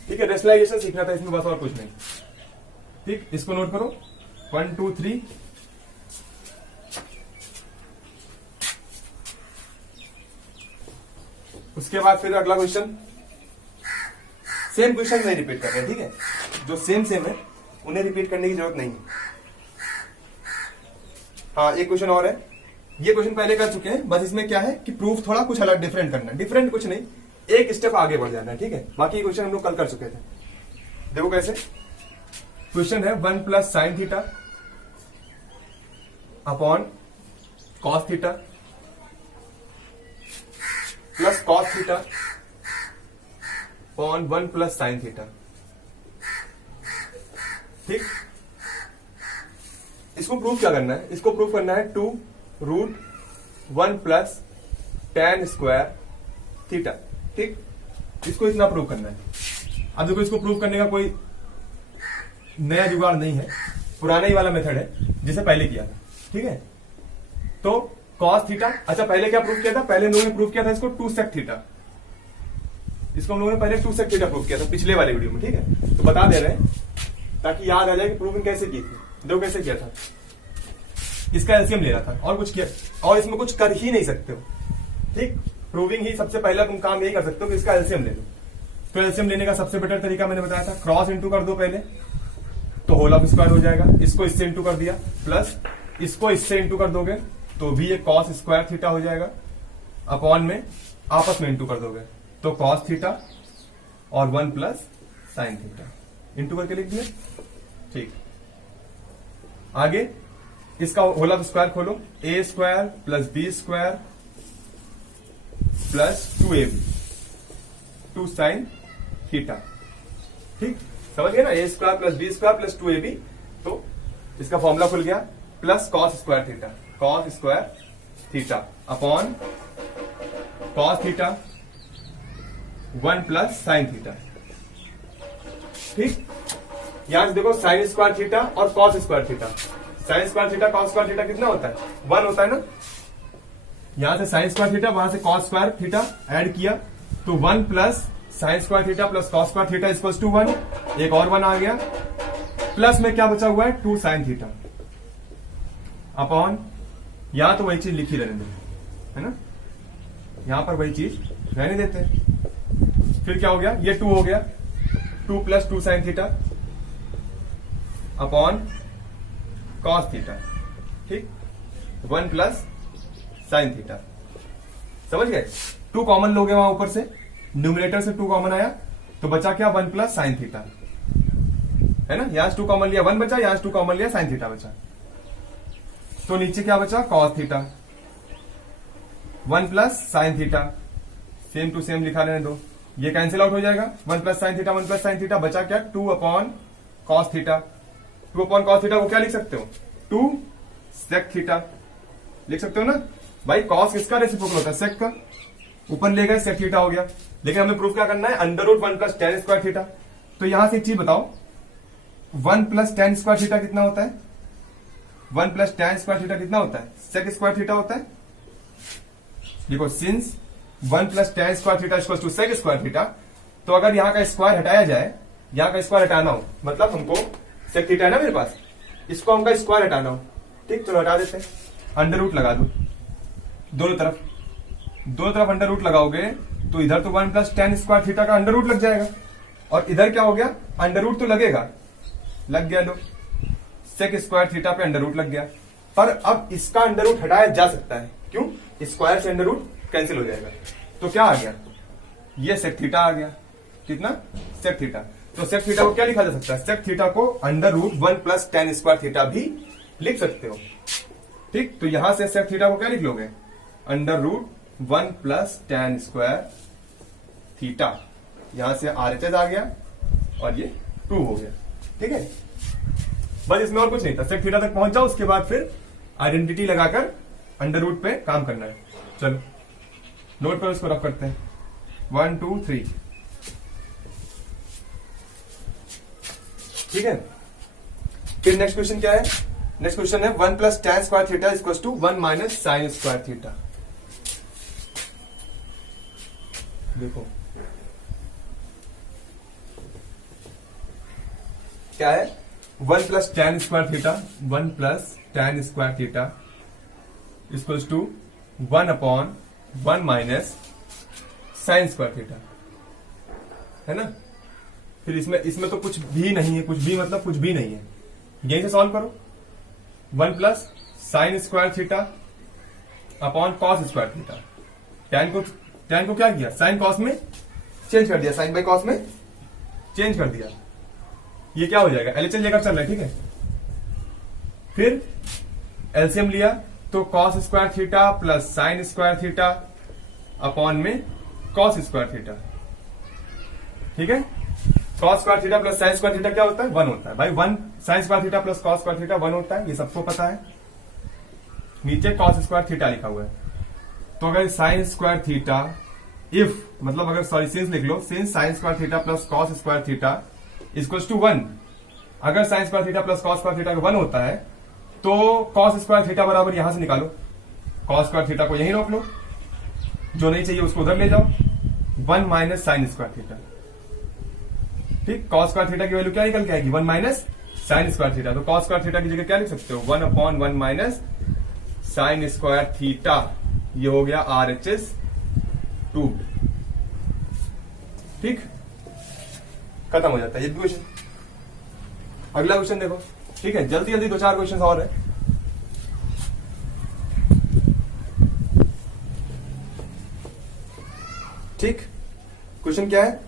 ठीक है। रेशनलाइजेशन सीखना था इसमें, बस और कुछ नहीं, ठीक। इसको नोट करो, 1 2 3, उसके बाद फिर अगला क्वेश्चन, सेम क्वेश्चन नहीं रिपीट कर रहे हैं, ठीक है, जो सेम है उन्हें रिपीट करने की जरूरत नहीं है। हाँ, एक क्वेश्चन और है, ये क्वेश्चन पहले कर चुके हैं, बस इसमें क्या है कि प्रूफ थोड़ा कुछ अलग डिफरेंट करना है, डिफरेंट कुछ नहीं, एक स्टेप आगे बढ़ जाना है, ठीक है। बाकी क्वेश्चन हम लोग कल कर चुके थे। देखो कैसे क्वेश्चन है, 1 plus sine theta upon cos theta plus cos theta upon 1 plus sine theta, ठीक। इसको प्रूफ क्या करना है, इसको प्रूफ करना है 2√1 प्लस tan स्क्वायर थीटा, ठीक। इसको इतना प्रूफ करना है। अब देखो, इसको प्रूफ करने का कोई नया जुगाड़ नहीं है, पुराना ही वाला मेथड है जिसे पहले किया था, ठीक है। तो cos थीटा, अच्छा पहले क्या प्रूफ किया था, पहले हम लोगों ने प्रूफ किया था इसको 2 sec थीटा, इसको हम लोगों ने पहले 2 sec थीटा प्रूफ किया था पिछले वाले वीडियो में, ठीक है। तो बता दे रहे हैं ताकि याद आ जाए कि प्रूविंग कैसे की थी। देखो कैसे किया था, इसका एलसीएम ले रहा था और कुछ किया, और इसमें कुछ कर ही नहीं सकते हो, ठीक। प्रूविंग ही सबसे पहला तुम काम यही कर सकते हो कि इसका एलसीएम ले लो। तो एलसीएम लेने का सबसे बेटर तरीका मैंने बताया था, क्रॉस इंटू कर दो पहले, तो होल ऑफ स्क्वायर हो जाएगा। इसको इससे इंटू कर दिया, प्लस इसको इससे इंटू कर दोगे तो भी ये कॉस स्क्वायर थीटा हो जाएगा, अपॉन में आपस में इंटू कर दोगे तो कॉस थीटा और 1 प्लस साइन थीटा, इंटू करके लिख दिया, ठीक। आगे इसका होल ऑफ स्क्वायर खोलो, a square plus B square plus 2ab 2 sine theta, ठीक। समझ गए ना, a square plus B square plus 2ab, तो इसका फॉर्मूला खुल गया, plus cos square theta upon cos theta 1 plus sine theta, ठीक। यहां से देखो साइन स्क्वायर थीटा और cos square theta, sine square theta cos square theta कितना होता है, 1 होता है ना। यहां से साइन स्क्वायर थीटा, वहां से कॉस स्क्वायर थीटा ऐड किया तो 1 plus sine square theta plus cos square theta equals to 1, एक और 1 आ गया, प्लस में क्या बचा हुआ है 2 साइन थीटा अपॉन, यहां तो वही चीज लिखी रहने देते है ना, यहां पर वही चीज रहने देते हैं। फिर क्या हो गया, ये 2 हो गया, 2 plus 2 sine theta upon cos theta, ठीक, 1 प्लस साइन थीटा, समझ गए। 2 कॉमन लोगे वहां ऊपर से, न्यूमरेटर से 2 कॉमन आया तो बचा क्या 1 प्लस साइन थीटा, है ना। यहां से 2 कॉमन लिया 1 बचा, यहां से 2 कॉमन लिया साइन थीटा बचा, तो नीचे क्या बचा cos theta 1 plus sine theta, same to same लिखा रहने दो, ये कैंसिल आउट हो जाएगा, 1 plus sine theta 1 plus sine theta, बचा क्या 2 upon cos theta, 2 upon cos theta को क्या लिख सकते हो 2 सेक थीटा लिख सकते हो ना भाई। कॉस किसका रेसिप्रोकल होता है, सेक का, ऊपर ले गए सेक थीटा हो गया, लेकिन हमें प्रूफ क्या करना है, √1 प्लस tan स्क्वायर थीटा। तो यहां से एक चीज बताओ, 1 प्लस tan स्क्वायर थीटा कितना होता है, 1 प्लस tan स्क्वायर थीटा कितना होता है, सेक स्क्वायर थीटा होता है। देखो since 1 plus tan square theta equals to sec square theta, तो अगर यहां का स्क्वायर हटाया जाए, यहां का स्क्वायर हटाना हो, मतलब हमको सेक थीटा है ना मेरे पास, इसको हमका स्क्वायर हटाना हो, ठीक, तो हटा देते हैं, अंडर रूट लगा दो दोनों तरफ अंडर रूट लगाओगे तो इधर तो 1 प्लस tan स्क्वायर थीटा का अंडर रूट लग जाएगा, और इधर क्या हो गया अंडर रूट तो लगेगा, लग गया, लो सेक स्क्वायर थीटा पे अंडर रूट लग गया। पर अब इसका अंडर रूट हटाया जा सकता है, क्यों, स्क्वायर से अंडर रूट कैंसिल हो जाएगा, तो क्या आ गया, ये सेक थीटा आ गया, कितना सेक थीटा। तो सेक थीटा को क्या लिखा जा सकता है, सेक थीटा को √1 प्लस tan स्क्वायर थीटा भी लिख सकते हो, ठीक। तो यहां से सेक थीटा को क्या लिख लोगे, √1 प्लस tan स्क्वायर थीटा, यहां से RHS आ गया और ये 2 हो गया, ठीक है। बस इसमें और कुछ नहीं था, सेक थीटा तक पहुंच जाओ, उसके बाद फिर आइडेंटिटी लगाकर अंडर रूट पे काम करना है। चलो नोट पर उसको रख करते हैं, 1 2 3, ठीक है। फिर नेक्स्ट क्वेश्चन क्या है, नेक्स्ट क्वेश्चन है 1 plus tan square theta equals to 1 minus sine square theta. देखो क्या है, 1 plus tan square theta, 1 plus tan square theta equals to 1 upon 1 minus sine square theta, है ना। फिर इसमें तो कुछ भी नहीं है, कुछ भी मतलब कुछ भी नहीं है, यहीं से सॉल्व करो। 1 plus sine square theta upon cos square theta. Tan को क्या किया, साइन कॉस में चेंज कर दिया, साइन बाई कॉस में चेंज कर दिया। ये क्या हो जाएगा, एलएचएस लेकर चल रहा है, ठीक है। फिर एलसीएम लिया तो cos square theta plus sine square theta upon में कॉस स्क्वायर थीटा, ठीक है। Cos square theta plus sine square theta क्या होता है, 1 होता है भाई। 1 sign square theta plus cos square theta 1 होता है, ये सबको पता है। नीचे कॉस स्क्वायर थीटा लिखा हुआ है, तो अगर साइन स्क्वायर थीटा इफ मतलब अगर सॉरी सिंस लिख लो, since sine square theta plus cos square theta equals to 1। अगर sine square theta plus cos square theta 1 होता है तो कॉस स्क्वायर थीटा बराबर यहां से निकालो, कॉस स्क्वायर थीटा को यहीं रोक लो, जो नहीं चाहिए उसको उधर ले जाओ, 1 माइनस साइन स्क्वायर थीटा, ठीक। कॉस स्क्वायर थीटा की वैल्यू क्या निकल के आएगी, 1 माइनस साइन स्क्वायर थीटा। तो कॉस स्क्वायर थीटा की जगह क्या लिख सकते हो, 1 upon 1 minus sine square theta. ये हो गया RHS 2, ठीक, खत्म हो जाता है ये भी क्वेश्चन। अगला क्वेश्चन देखो, ठीक है, जल्दी जल्दी 2-4 क्वेश्चन और है। ठीक, क्वेश्चन क्या है,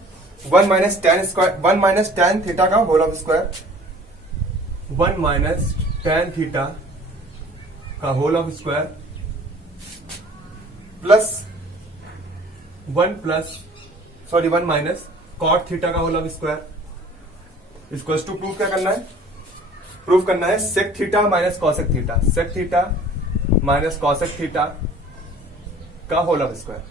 1 माइनस टेन थीटा का whole of square, 1 minus tan theta का whole of square plus 1 minus cot theta का whole of square equals to proof क्या करना है, प्रूफ करना है sec theta minus cosec theta, sec theta minus cosec theta का होल ऑफ स्क्वायर।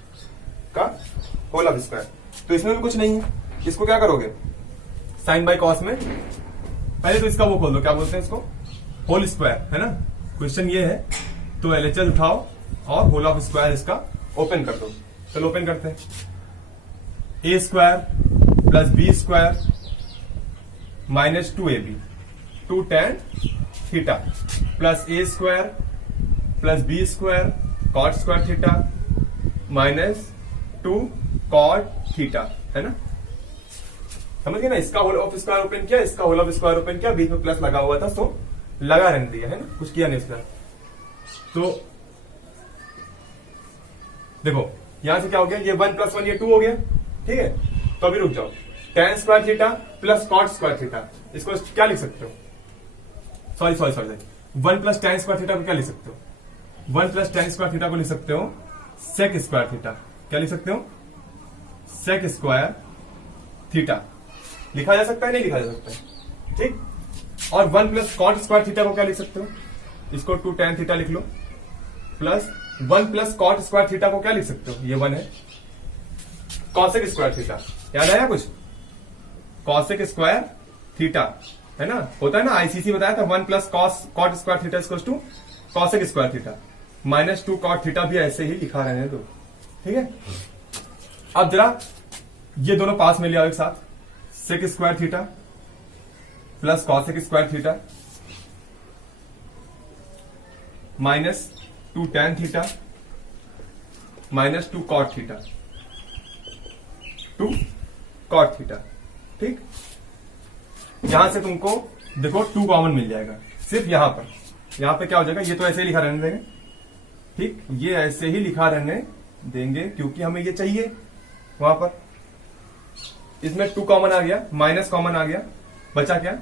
तो इसमें भी कुछ नहीं है, इसको क्या करोगे, साइन बाय कॉस में पहले तो इसका वो खोल दो, क्या बोलते हैं इसको, होल स्क्वायर, है ना। क्वेश्चन ये है, तो एलएचएस उठाओ और होल ऑफ स्क्वायर इसका ओपन कर दो। चलो ओपन करते हैं, A square plus B square minus 2ab 2 tan theta plus A square plus B square cot square theta minus 2 cot theta, है ना। समझ गए ना, इसका होल ऑफ स्क्वायर ओपन किया, इसका होल ऑफ स्क्वायर ओपन किया, बीच में प्लस लगा हुआ था तो लगा रहने दिया, है ना, कुछ किया नहीं इसका। तो देखो यहां से क्या हो गया, ये 1 प्लस 1 ये 2 हो गया, ठीक है। तो अभी रुक जाओ, tan square theta plus cot square theta, इसको क्या लिख सकते हो, sorry 1 plus tan square theta को क्या लिख सकते हो, 1 प्लस tan स्क्वायर थीटा को लिख सकते हो सेक स्क्वायर थीटा, क्या लिख सकते हो, सेक स्क्वायर थीटा लिखा जा सकता है, नहीं लिखा जा सकता है, ठीक। और 1 प्लस कॉट स्क्वायर थीटा को क्या लिख सकते हो, इसको 2 tan थीटा लिख लो, plus 1 plus cot square theta को क्या लिख सकते हो, ये 1 है, कॉसेक स्क्वायर थीटा, याद आया कुछ, कॉसेक स्क्वायर थीटा, है ना, होता है ना, आईसीसी बताया था, 1 plus cot square theta equals to cosec square theta minus 2 cot theta भी ऐसे ही लिखा रहने दो, ठीक है। अब जरा ये दोनों पास में ले आओ एक साथ, sec square theta plus cosec square theta minus 2 tan theta minus 2 cot theta, 2 cot theta, ठीक। यहां से तुमको देखो 2 कॉमन मिल जाएगा, सिर्फ यहां पे क्या हो जाएगा, ये तो ऐसे ही लिखा रहने देंगे, ठीक, ये ऐसे ही लिखा रहने देंगे क्योंकि हमें ये चाहिए वहां पर। इसमें 2 कॉमन आ गया, माइनस कॉमन आ गया, बचा क्या,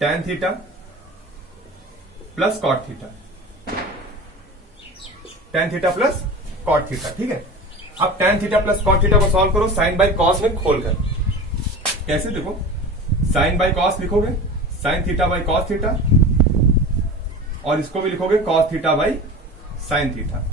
tan theta plus cot theta, tan theta plus cot theta, ठीक है। अब tan theta plus cot theta को सॉल्व करो साइन बाय कॉस में खोलकर, कैसे देखो, साइन बाय कॉस लिखोगे sine theta by cos theta, और इसको भी लिखोगे cos theta by sine theta.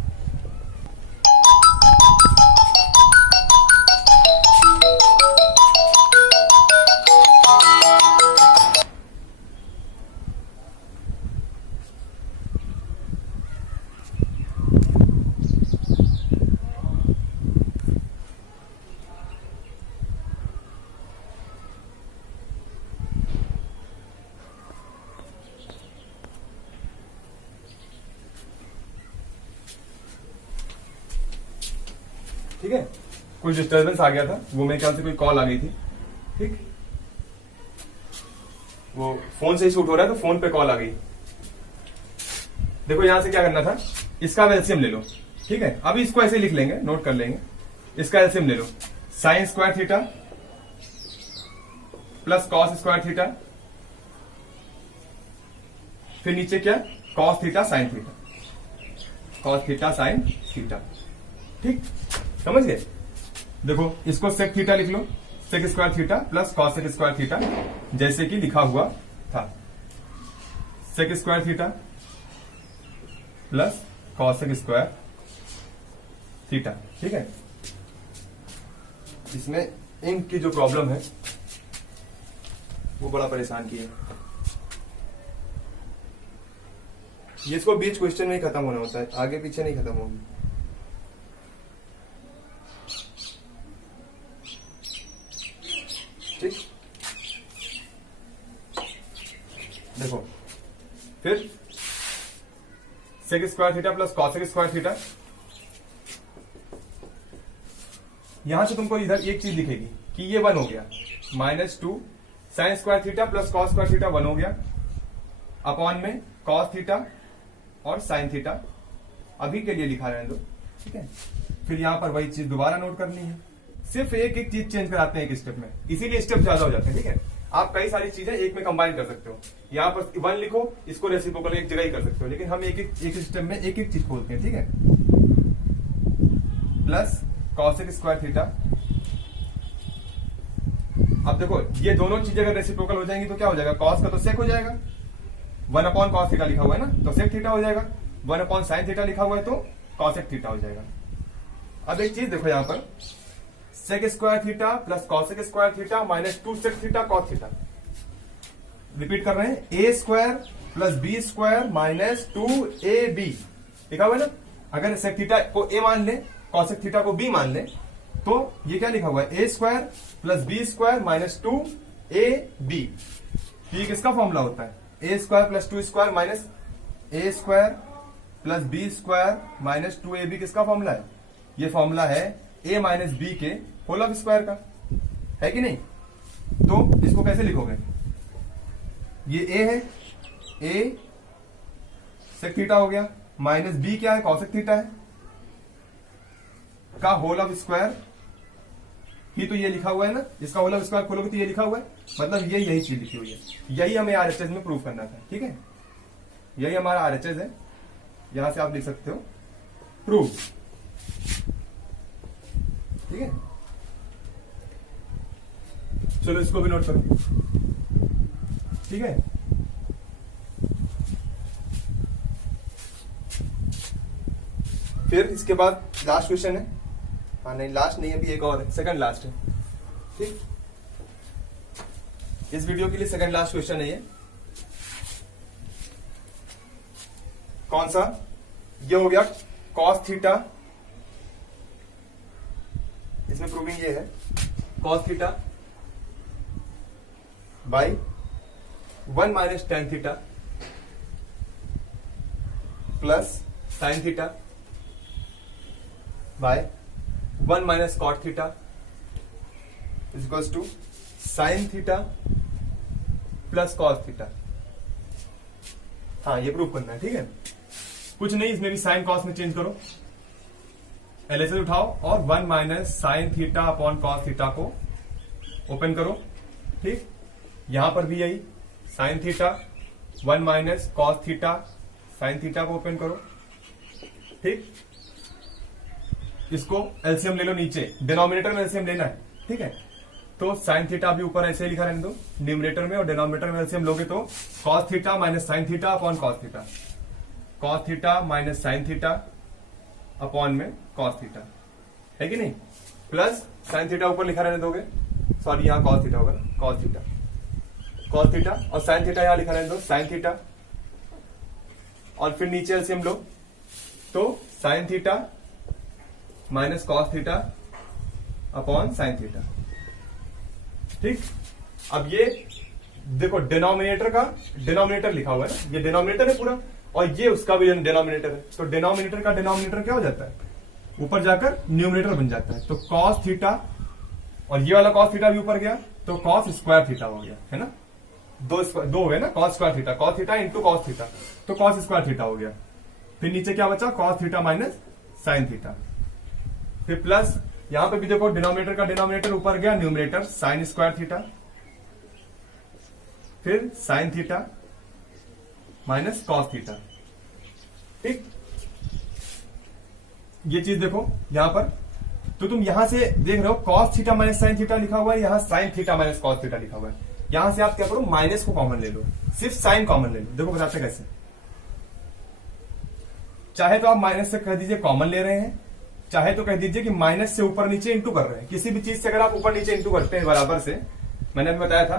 ठीक है, कुछ डिस्टर्बेंस आ गया था, वो मेरे ख्याल से कोई कॉल आ गई थी। ठीक, वो फोन से ही शूट हो रहा है तो फोन पे कॉल आ गई। देखो यहां से क्या करना था, इसका एलसीएम ले लो। ठीक है, अभी इसको ऐसे लिख लेंगे, नोट कर लेंगे। इसका एलसीएम ले लो, sine square theta plus cos square theta, फिर नीचे क्या, cos theta sine theta, cos theta sine theta. ठीक, समझ गए। देखो इसको सेक थीटा लिख लो, sec square theta plus cosec square theta, जैसे कि लिखा हुआ था, sec square theta plus cosec square theta. ठीक है, इसमें इंक की जो प्रॉब्लम है वो बड़ा परेशान किया। ये इसको बीच क्वेश्चन में ही खत्म होना होता है, आगे पीछे नहीं खत्म होगी। ठीक, देखो फिर sec square theta plus cosec square theta, यहां से तुमको इधर एक चीज दिखेगी कि ये 1 हो गया, -2 sign square theta plus cos square theta 1 हो गया, अपॉन में कॉस थीटा और साइन थीटा, अभी के लिए लिखा रहने दो। ठीक है, फिर यहां पर वही चीज दोबारा नोट करनी है, सिर्फ एक एक चीज चेंज कराते हैं एक स्टेप में, इसीलिए स्टेप ज्यादा हो जाते हैं। ठीक है, आप कई सारी चीजें एक में कंबाइन कर सकते हो, यहाँ पर 1 लिखो, इसको रेसिप्रोकल एक जगह ही कर सकते हो, लेकिन हम एक स्टेप में एक एक चीज खोलते हैं। ठीक है, प्लस कॉसेक स्क्वायर थीटा। अब देखो ये दोनों चीजें अगर रेसिप्रोकल हो जाएंगी तो क्या हो जाएगा, कॉस का तो सेक हो जाएगा, 1 अपॉन कॉस थीटा लिखा हुआ है ना, तो सेक थीटा हो जाएगा, 1 अपॉन साइन थीटा लिखा हुआ है तो कॉसेक थीटा हो जाएगा। अब एक चीज देखो, यहां पर sec square theta plus cosec square theta -2 sec theta cos theta, repeat कर रहे हैं, A square plus B square -2ab लिखा हुआ है ना। अगर सेक थीटा को ए मान ले, कॉसेक थीटा को बी मान ले, तो ये क्या लिखा हुआ है, A square plus B square -2ab। ये किसका फॉर्मूला होता है, A square plus 2 square minus A square plus B square -2ab किसका फॉर्मूला है, ये फॉर्मूला है a माइनस बी के होल ऑफ स्क्वायर का, है कि नहीं। तो इसको कैसे लिखोगे, ये a है, a सेक थीटा हो गया, माइनस b क्या है, कॉसेक थीटा है, का होल ऑफ स्क्वायर ही तो ये लिखा हुआ है ना, इसका होल ऑफ स्क्वायर खोलोगे तो ये लिखा हुआ है, मतलब ये यही चीज लिखी हुई है, यही हमें आरएचएस में प्रूव करना था। ठीक है, यही हमारा आरएचएस है, यहां से आप लिख सकते हो प्रूव। ठीक है, चलो इसको भी नोट करो। ठीक है, फिर इसके बाद लास्ट क्वेश्चन है, हाँ नहीं लास्ट नहीं, अभी एक और है, सेकंड लास्ट है। ठीक, इस वीडियो के लिए सेकंड लास्ट क्वेश्चन है ये। कौन सा, ये हो गया कॉस थीटा, इसमें प्रूविंग ये है, cos theta by 1 minus tan theta plus sine theta by 1 minus cot theta is equals to sine theta plus cos theta. हाँ, ये प्रूव करना है। ठीक है, कुछ नहीं, इसमें भी साइन कॉस में चेंज करो, एलएचएस उठाओ और 1 minus sine theta upon cos theta को ओपन करो। ठीक, यहां पर भी यही sign theta 1 minus cos theta sine theta को ओपन करो। ठीक, इसको एलसीएम ले लो, नीचे डिनोमिनेटर में एलसीएम लेना है। ठीक है, तो साइन थीटा भी ऊपर ऐसे लिखा रहने दो न्यूमरेटर में, और डिनोमिनेटर में एलसीएम लोगे तो cos theta minus sine theta upon cos theta, cos theta minus sine theta upon में कॉस थीटा, है कि नहीं, प्लस साइन थीटा ऊपर लिखा रहने दोगे, सॉरी यहां कॉस थीटा होगा, कॉस थीटा कॉस थीटा, और साइन थीटा यहां लिखा रहने दो साइन थीटा, और फिर नीचे एलसीएम लो तो sign theta minus cos theta upon sine theta. ठीक, अब ये देखो डिनोमिनेटर का डिनोमिनेटर लिखा हुआ है ना, ये डिनोमिनेटर है पूरा, और ये उसका भी डिनोमिनेटर है, तो डिनोमिनेटर का डिनोमिनेटर क्या हो जाता है, ऊपर जाकर न्यूमरेटर बन जाता है। तो कॉस थीटा, और ये वाला कॉस थीटा भी ऊपर गया तो कॉस स्क्वायर थीटा हो गया, है ना। दो हो गए ना, cos square theta, cos theta into cos theta, तो कॉस स्क्वायर थीटा हो गया। फिर नीचे क्या बचा, cos theta minus sine theta. फिर प्लस यहां पे भी देखो डिनोमिनेटर का डिनोमिनेटर ऊपर गया, न्यूमरेटर साइन स्क्वायर थीटा, फिर sign theta minus cos theta. ठीक, ये चीज देखो यहां पर, तो तुम यहां से देख रहे हो cos theta minus sine theta लिखा हुआ है, यहां sign theta minus cos theta लिखा हुआ है। यहां से आप क्या करो, माइनस को कॉमन ले लो, सिर्फ साइन कॉमन ले लो। देखो बताते कैसे, चाहे तो आप माइनस से कह दीजिए कॉमन ले रहे हैं, चाहे तो कह दीजिए कि माइनस से ऊपर नीचे इंटू कर रहे हैं। किसी भी चीज से अगर आप ऊपर नीचे इंटू करते हैं बराबर से, मैंने अभी बताया था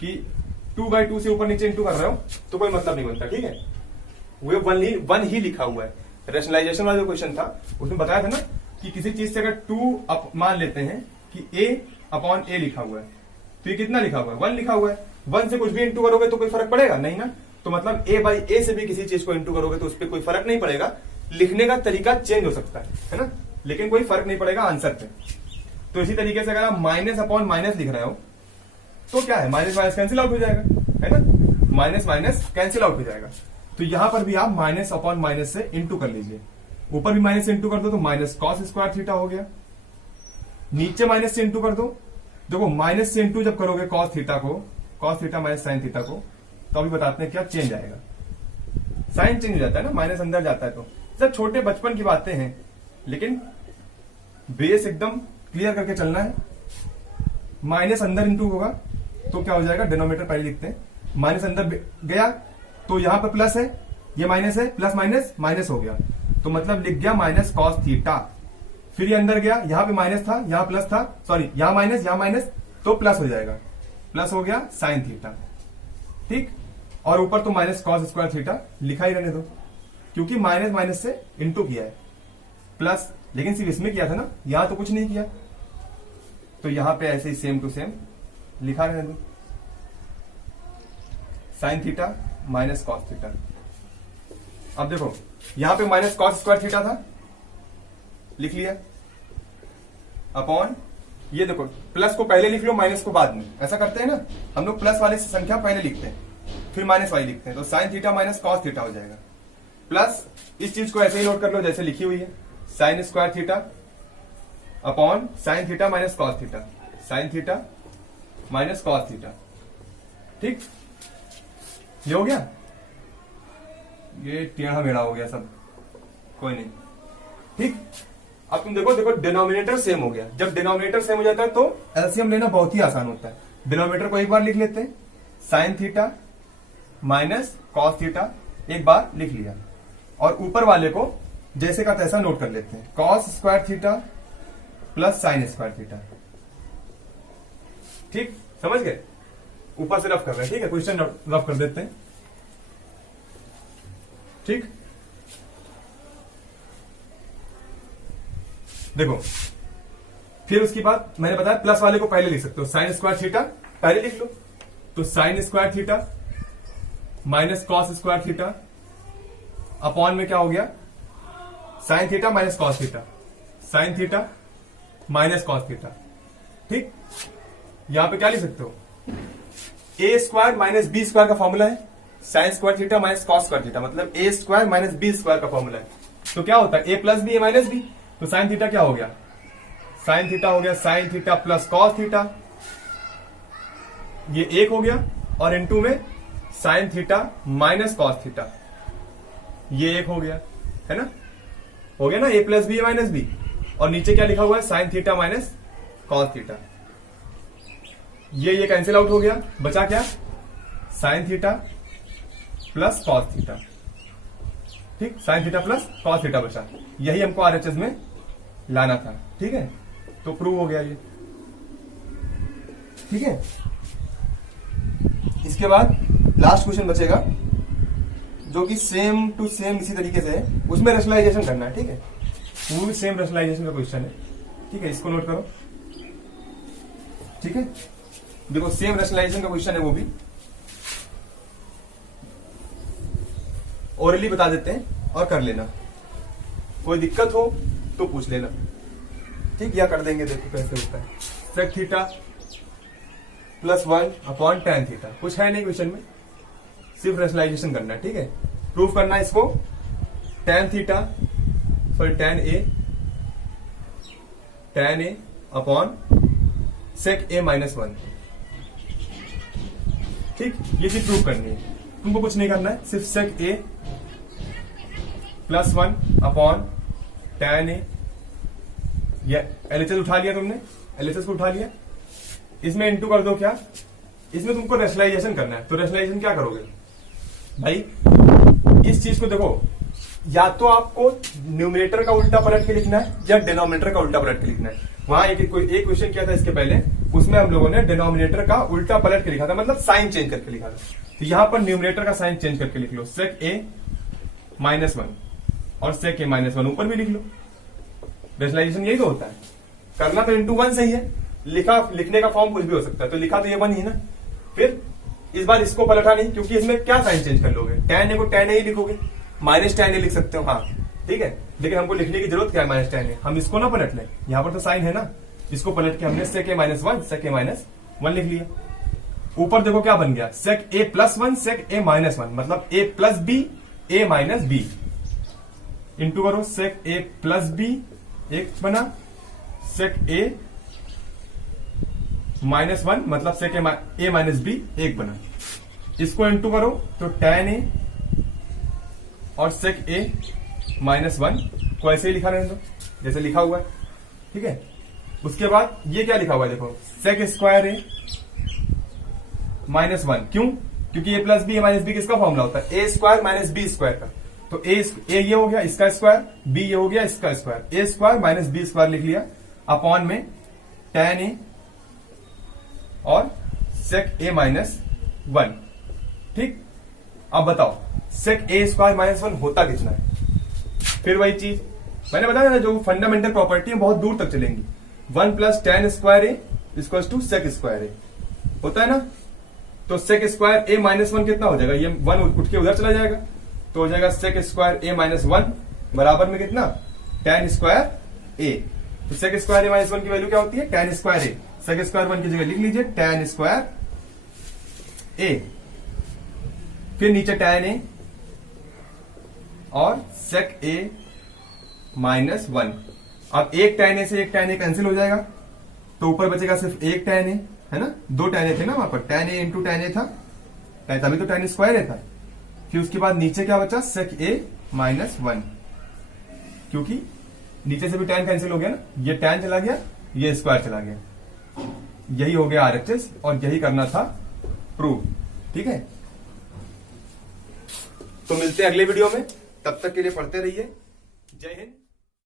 कि 2/2 से ऊपर नीचे इंटू कर रहे हो तो कोई मतलब नहीं बनता, ठीक है। वो वन ही लिखा हुआ है। रेशनलाइजेशन वाला जो क्वेश्चन था उसमें बताया था ना कि किसी चीज से अगर 2 मान लेते हैं कि a/a लिखा हुआ है, तो ये कितना लिखा हुआ है, 1 लिखा हुआ है। 1 से कुछ भी इंटू करोगे तो कोई फर्क पड़ेगा नहीं ना। तो मतलब a/a से भी किसी चीज को इंटू करोगे तो उस पर कोई फर्क नहीं पड़ेगा, लिखने का तरीका चेंज हो सकता है ना, लेकिन कोई फर्क नहीं पड़ेगा आंसर पे। तो इसी तरीके से अगर आप माइनस अपॉन माइनस लिख रहे हो तो क्या है, माइनस माइनस कैंसिल आउट हो जाएगा, है ना, माइनस माइनस कैंसिल आउट हो जाएगा। तो यहां पर भी आप माइनस अपॉन माइनस से इंटू कर लीजिए, ऊपर भी माइनस से इंटू कर दो तो माइनस कॉस स्क्वायर थीटा हो गया, नीचे माइनस से इंटू कर दो। देखो माइनस से इंटू जब करोगे कॉस थीटा को, cos theta minus sine theta को, तो अभी बताते हैं क्या चेंज आएगा, साइन चेंज हो जाता है ना, माइनस अंदर जाता है। तो सब छोटे बचपन की बातें हैं, लेकिन बेस एकदम क्लियर करके चलना है। माइनस अंदर इंटू होगा तो क्या हो जाएगा, डिनोमिनेटर पहले लिखते हैं, माइनस अंदर गया तो यहां पर प्लस है, ये माइनस है, प्लस माइनस माइनस हो गया, तो मतलब लिख गया माइनस कॉस थीटा। फिर ये अंदर गया, यहां पे माइनस था, यहां प्लस था, सॉरी यहां माइनस तो प्लस हो जाएगा, प्लस हो गया साइन थीटा। ठीक, और ऊपर तो माइनस कॉस स्क्वायर थीटा लिखा ही रहने दो, क्योंकि माइनस माइनस से इंटू किया है, प्लस लेकिन सिर्फ इसमें किया था ना, यहां तो कुछ नहीं किया, तो यहां पे ऐसे ही सेम टू सेम लिखा रहने दो, sign theta minus cos theta. अब देखो यहां पे माइनस कॉस स्क्वायर थीटा था, लिख लिया, अपॉन ये देखो प्लस को पहले लिख लो माइनस को बाद में, ऐसा करते हैं ना हम लोग, प्लस वाले संख्या पहले लिखते हैं फिर माइनस वाली लिखते हैं, तो sign theta minus cos theta हो जाएगा। प्लस इस चीज को ऐसे ही नोट कर लो जैसे लिखी हुई है, sign square theta upon sine theta minus cos theta, sine theta minus cos theta. ठीक, ये हो गया, ये टेढ़ा मेढ़ा हो गया सब, कोई नहीं। ठीक, अब तुम देखो डिनोमिनेटर सेम हो गया। जब डिनोमिनेटर सेम हो जाता है तो एलसीएम लेना बहुत ही आसान होता है। डिनोमिनेटर को एक बार लिख लेते हैं, sign theta minus cos theta एक बार लिख लिया, और ऊपर वाले को जैसे का तैसा नोट कर लेते हैं, cos square theta plus sine square theta. ठीक, समझ गए, ऊपर से रफ कर रहे हैं, ठीक है, क्वेश्चन रफ कर देते हैं। ठीक, देखो फिर उसके बाद मैंने बताया प्लस वाले को पहले लिख सकते हो, साइन स्क्वायर थीटा पहले लिख लो, तो sign square theta minus cos square theta upon में क्या हो गया, sine theta minus cos theta, sine theta minus cos theta. ठीक, यहां पे क्या लिख सकते हो, ए स्क्वायर माइनस बी स्क्वायर का फॉर्मूला है, sign square theta minus cos square theta, मतलब ए स्क्वायर माइनस बी स्क्वायर का फॉर्मूला है। तो क्या होता है, ए plus B A minus B, तो साइन थीटा क्या हो गया, साइन थीटा हो गया sine theta plus cos theta, ये एक हो गया, और इनटू में sine theta minus cos theta, ये एक हो गया, है ना, हो गया ना, A plus B A minus B, और नीचे क्या लिखा हुआ है, sine theta minus cos theta, ये कैंसिल आउट हो गया, बचा क्या, sine theta plus cos theta. ठीक, sine theta plus cos theta बचा, यही हमको आरएचएस में लाना था। ठीक है, तो प्रूव हो गया ये। ठीक है, इसके बाद लास्ट क्वेश्चन बचेगा जो कि सेम टू सेम इसी तरीके से है, उसमें रेशनलाइजेशन करना है। ठीक है, वो भी सेम रेशनलाइजेशन का क्वेश्चन है। ठीक है, इसको नोट करो। ठीक है, देखो सेम रेशनलाइजेशन का क्वेश्चन है, वो भी ओरली बता देते हैं और कर लेना। कोई दिक्कत हो तो पूछ लेना, ठीक। या कर देंगे, देखो कैसे होता है। Sec theta plus 1 tan theta, कुछ है नहीं क्वेश्चन में, सिर्फ रेशनलाइजेशन करना है, ठीक है। प्रूफ करना है इसको, tan theta sorry tan a upon sec a minus 1, ठीक। ये चीज प्रूफ करनी है, तुमको कुछ नहीं करना है, सिर्फ सेक a plus 1 upon tan a, या LHS उठा लिया तुमने, LHS को उठा लिया, इसमें इंटू कर दो। क्या इसमें तुमको रेशनलाइजेशन करना है, तो रेशनलाइजेशन क्या करोगे भाई, इस चीज को देखो, या तो आपको न्यूमरेटर का उल्टा पलट के लिखना है या डिनोमिनेटर का उल्टा पलट के लिखना है। वहां एक क्वेश्चन किया था इसके पहले, उसमें हम लोगों ने डिनोमिनेटर का उल्टा पलट के लिखा था, मतलब साइन चेंज करके लिखा था। तो यहां पर न्यूमरेटर का साइन चेंज करके लिख लो, सेक a माइनस 1 और सेक a माइनस 1 ऊपर भी लिख लो। रेशनलाइजेशन यही तो होता है, करना तो इंटू 1 सही है, लिखने का फॉर्म कुछ भी हो सकता है, तो लिखा तो ये 1 ही ना। फिर इस बार इसको पलटा नहीं, क्योंकि इसमें क्या साइन चेंज कर लोगे, tan a को tan a ही लिखोगे, माइनस tan a लिख सकते हो, हाँ ठीक है। लेकिन हमको लिखने की जरूरत क्या है माइनस tan a, हम इसको ना पलट लें, यहां पर तो साइन है ना, इसको पलट के हमने sec a minus 1 sec a minus 1 लिख लिया। ऊपर देखो क्या बन गया, sec a plus 1 sec a minus 1, मतलब a plus b a minus b, into करो सेक a प्लस b एक बना, सेक a माइनस 1 मतलब सेक a माइनस b एक बना। इसको इंटू करो तो tan a और सेक a माइनस 1 को ऐसे ही लिखा रहने दो जैसे लिखा हुआ है, ठीक है। उसके बाद ये क्या लिखा हुआ है, देखो सेक स्क्वायर a माइनस 1, क्यों, क्योंकि a plus b minus b किसका फॉर्मूला होता है, a square minus b square का। तो a ये हो गया इसका स्क्वायर, b ये हो गया इसका square, a square minus b square लिख लिया, अपॉन में tan a और सेक a माइनस 1, ठीक। अब बताओ सेक a स्क्वायर माइनस 1 होता कितना है। फिर वही चीज मैंने बताया ना, जो फंडामेंटल प्रॉपर्टी है बहुत दूर तक चलेंगी। 1 plus tan square a equals to sec square a होता है ना। तो सेक स्क्वायर a माइनस 1 कितना हो जाएगा, ये 1 उठ के उधर चला जाएगा, तो हो जाएगा सेक स्क्वायर a माइनस 1 बराबर में कितना, tan स्क्वायर a। तो सेक स्क्वायर a माइनस 1 की वैल्यू क्या होती है, tan square a। Sec square 1 की जगह लिख लीजिए tan स्क्वायर a, फिर नीचे tan a और सेक a माइनस 1। अब एक tan a से एक tan a कैंसिल हो जाएगा, तो ऊपर बचेगा सिर्फ एक tan a, है ना, 2 tan a थे ना वहां पर, tan a into tan a था, तभी तो tan स्क्वायर a था। फिर उसके बाद नीचे क्या बचा, सेक a माइनस 1, क्योंकि नीचे से भी tan कैंसिल हो गया ना, ये tan चला गया ये स्क्वायर चला गया। यही हो गया RHS और यही करना था प्रूव, ठीक है। तो मिलते हैं अगले वीडियो में, तब तक के लिए पढ़ते रहिए। जय हिंद।